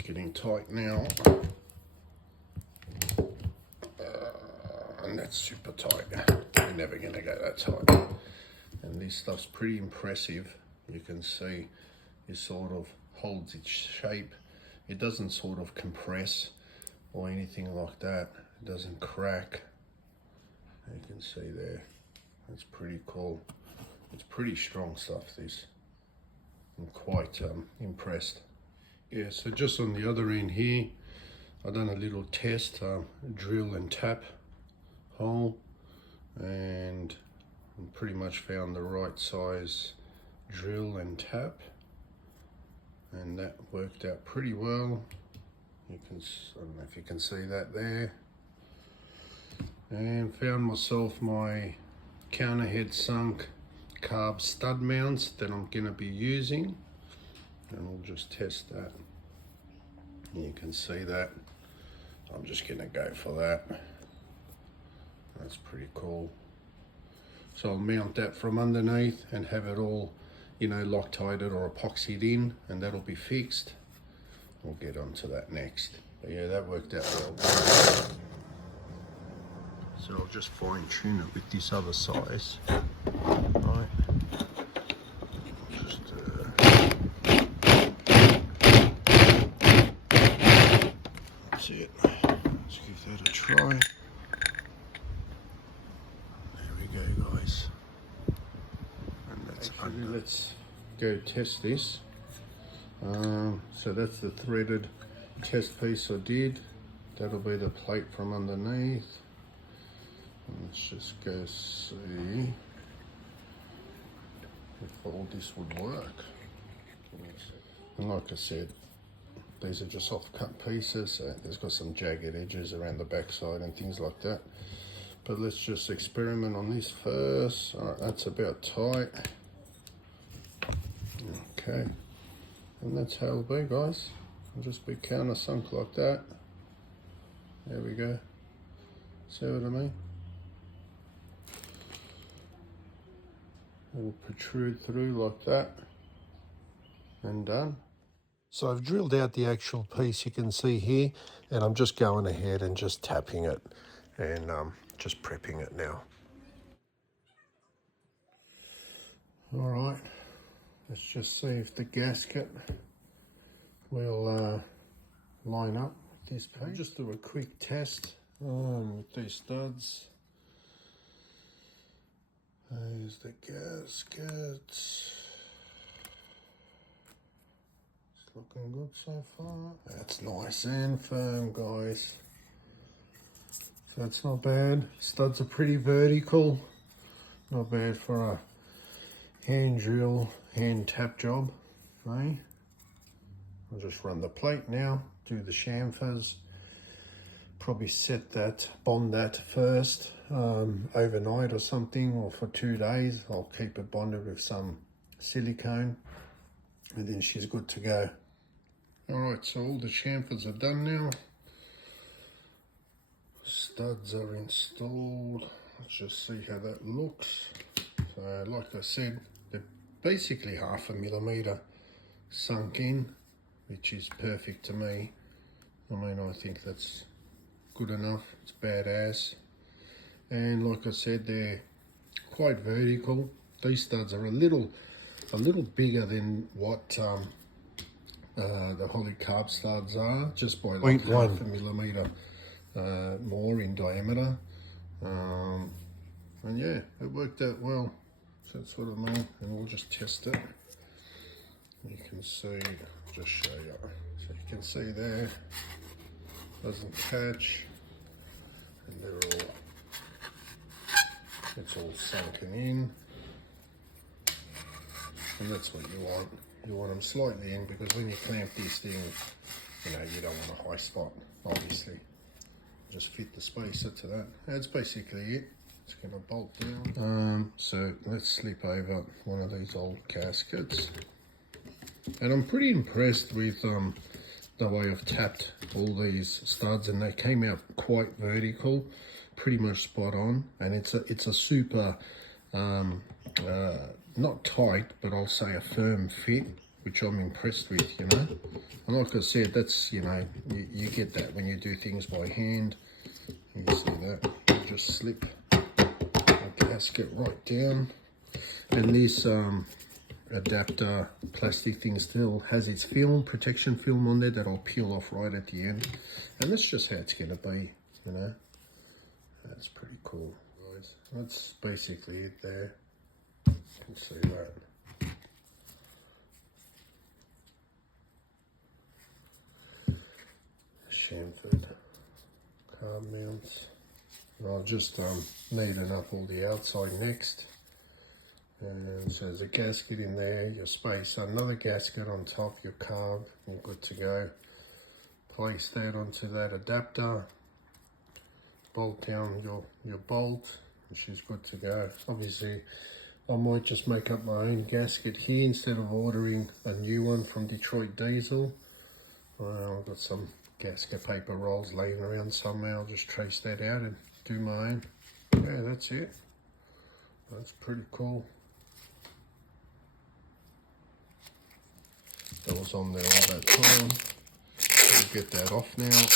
it's getting tight now. And that's super tight. You're never going to go that tight. And this stuff's pretty impressive. You can see it sort of holds its shape. It doesn't sort of compress or anything like that. It doesn't crack. You can see there. That's pretty cool. It's pretty strong stuff, this. I'm quite impressed. Yeah, so just on the other end here, I've done a little test, drill and tap hole, and pretty much found the right size drill and tap, and that worked out pretty well. I don't know if you can see that there. And found myself my counter head sunk Carb stud mounts that I'm going to be using, and we'll just test that. You can see that. I'm just going to go for that. That's pretty cool. So I'll mount that from underneath and have it all, you know, Loctited or epoxied in, and that'll be fixed. We'll get onto that next. But yeah, that worked out well. So I'll just fine tune it with this other size. Right. Just that's it. Let's give that a try. There we go, guys. And that's actually, let's go test this. So that's the threaded test piece I did. That'll be the plate from underneath. Let's just go see if all this would work. And like I said, these are just off-cut pieces. So there's got some jagged edges around the backside and things like that. But let's just experiment on this first. All right, that's about tight. Okay, and that's how it'll be, guys. It'll just be countersunk like that. There we go. See what I mean? It'll protrude through like that, and done. So I've drilled out the actual piece you can see here, and I'm just going ahead and just tapping it and just prepping it now. All right, let's just see if the gasket will line up with this piece. I'll just do a quick test with these studs. There's the gasket. It's looking good so far. That's nice and firm, guys. So that's not bad. Studs are pretty vertical. Not bad for a hand drill, hand tap job. Eh? I'll just run the plate now, do the chamfers. Probably set that, bond that first overnight or something, or for 2 days. I'll keep it bonded with some silicone, and then she's good to go. All right, so all the chamfers are done now. Studs are installed. Let's just see how that looks. So like I said, they're basically 0.5 millimeter sunk in, which is perfect to me. I mean, I think that's good enough. It's badass. And like I said, they're quite vertical. These studs are a little bigger than what the Holley Carb studs are, just by like 0.5 millimeter more in diameter. And yeah, it worked out well. So that's what I mean. And we'll just test it. You can see, just show you. So you can see there, doesn't catch. And they're all, it's all sunken in, and that's what you want. You want them slightly in, because when you clamp this thing, you know, you don't want a high spot, obviously. Just fit the spacer to that. That's basically it. It's going to bolt down. So let's slip over one of these old gaskets. And I'm pretty impressed with the way I've tapped all these studs, and they came out quite vertical, pretty much spot on. And it's a super not tight, but I'll say a firm fit. which I'm impressed with, you know. And like I said, that's, you know, you get that when you do things by hand. You see that, you just slip the gasket right down. And this adapter plastic thing still has its film, protection film on there that I'll peel off right at the end. And that's just how it's going to be, you know. That's pretty cool, guys. That's basically it there. You can see that. Chamfered carb mounts. And I'll just neaten up all the outside next. And so there's a gasket in there, your spacer, another gasket on top, your carb, you're good to go. Place that onto that adapter. Bolt down your bolt, and she's good to go. Obviously, I might just make up my own gasket here instead of ordering a new one from Detroit Diesel. I've got some gasket paper rolls laying around somewhere. I'll just trace that out and do my own. Yeah, that's it. That's pretty cool. That was on there all that time. I'll get that off now.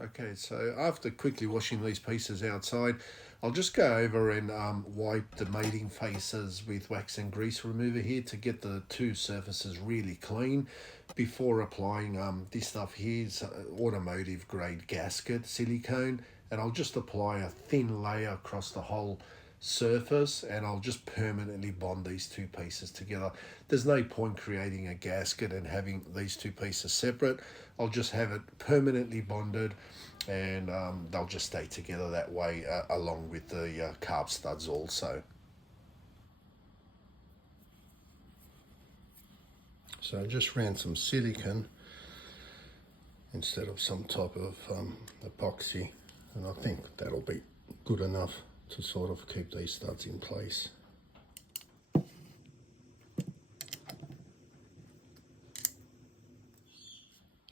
Okay, so after quickly washing these pieces outside, I'll just go over and wipe the mating faces with wax and grease remover here to get the two surfaces really clean before applying this stuff here. It's automotive grade gasket silicone, and I'll just apply a thin layer across the whole surface, and I'll just permanently bond these two pieces together. There's no point creating a gasket and having these two pieces separate. I'll just have it permanently bonded, and they'll just stay together that way, along with the carb studs also. So I just ran some silicone instead of some type of epoxy, and I think that'll be good enough to sort of keep these studs in place.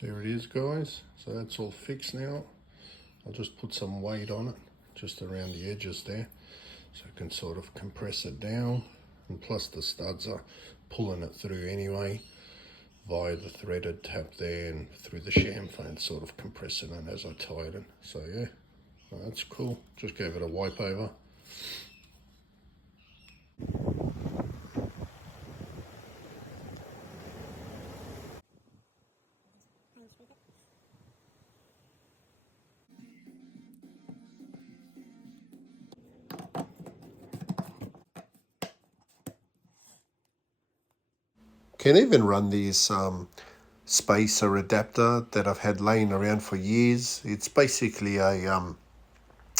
There it is, guys. So that's all fixed now. I'll just put some weight on it, just around the edges there, so I can sort of compress it down. And plus the studs are pulling it through anyway, via the threaded tab there and through the chamfer, and sort of compressing it as I tie it in. So yeah, that's cool. Just gave it a wipe over. Can even run these spacer adapter that I've had laying around for years. It's basically a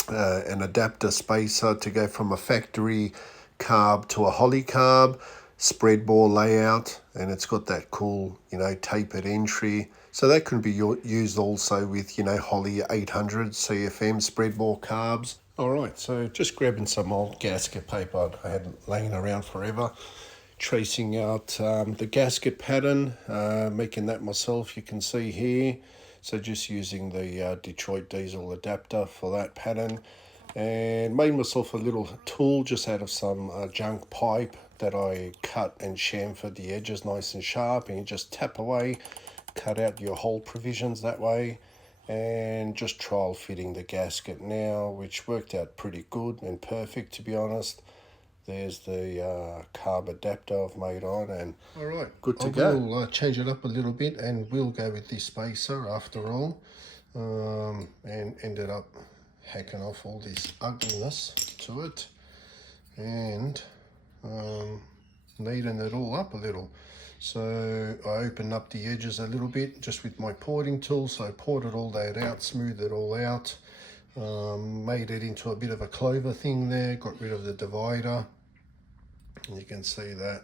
an adapter spacer to go from a factory carb to a holly carb spread bore layout, and it's got that cool, you know, tapered entry. So that can be used also with, you know, holly 800 CFM spread bore carbs. All right, so just grabbing some old gasket paper I had laying around forever, tracing out the gasket pattern, making that myself, you can see here. So just using the Detroit Diesel adapter for that pattern, and made myself a little tool just out of some junk pipe that I cut and chamfered the edges nice and sharp, and you just tap away, cut out your hole provisions that way, and just trial fitting the gasket now, which worked out pretty good and perfect, to be honest. There's the carb adapter I've made on, and all right, good to go. We'll change it up a little bit, and we'll go with this spacer after all, and ended up hacking off all this ugliness to it, and neaten it all up a little. So I opened up the edges a little bit just with my porting tool, so I ported all that out, smoothed it all out. Made it into a bit of a clover thing there, got rid of the divider, and you can see that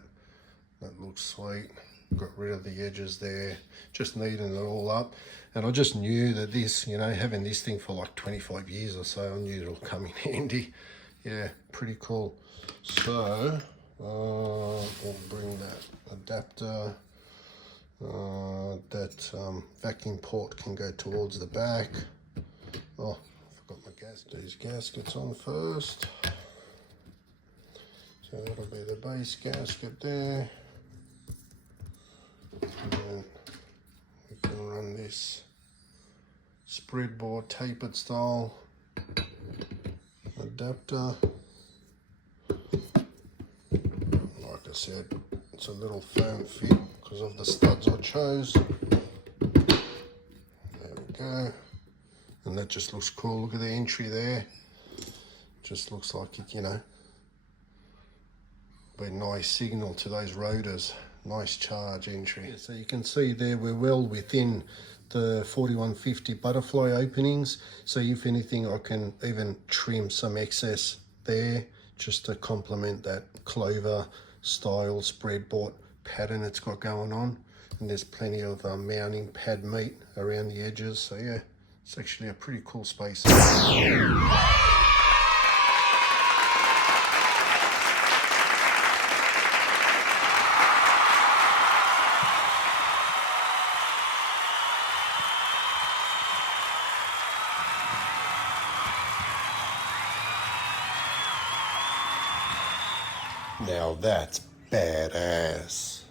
looks sweet. Got rid of the edges there, just neating it all up. And I just knew that this, you know, having this thing for like 25 years or so, I knew it'll come in handy. Yeah, pretty cool. So we'll bring that adapter That vacuum port can go towards the back. Oh, I forgot my these gaskets on first. So that'll be the base gasket there. And then we can run this spreadboard tapered style adapter. Like I said, it's a little firm fit because of the studs I chose. There we go. And that just looks cool. Look at the entry there. Just looks like it, you know, be a nice signal to those rotors. Nice charge entry. Yeah, so you can see there we're well within the 4150 butterfly openings. So if anything, I can even trim some excess there just to complement that clover style spreadboard pattern it's got going on. And there's plenty of mounting pad meat around the edges. So yeah, it's actually a pretty cool space. Now that's badass.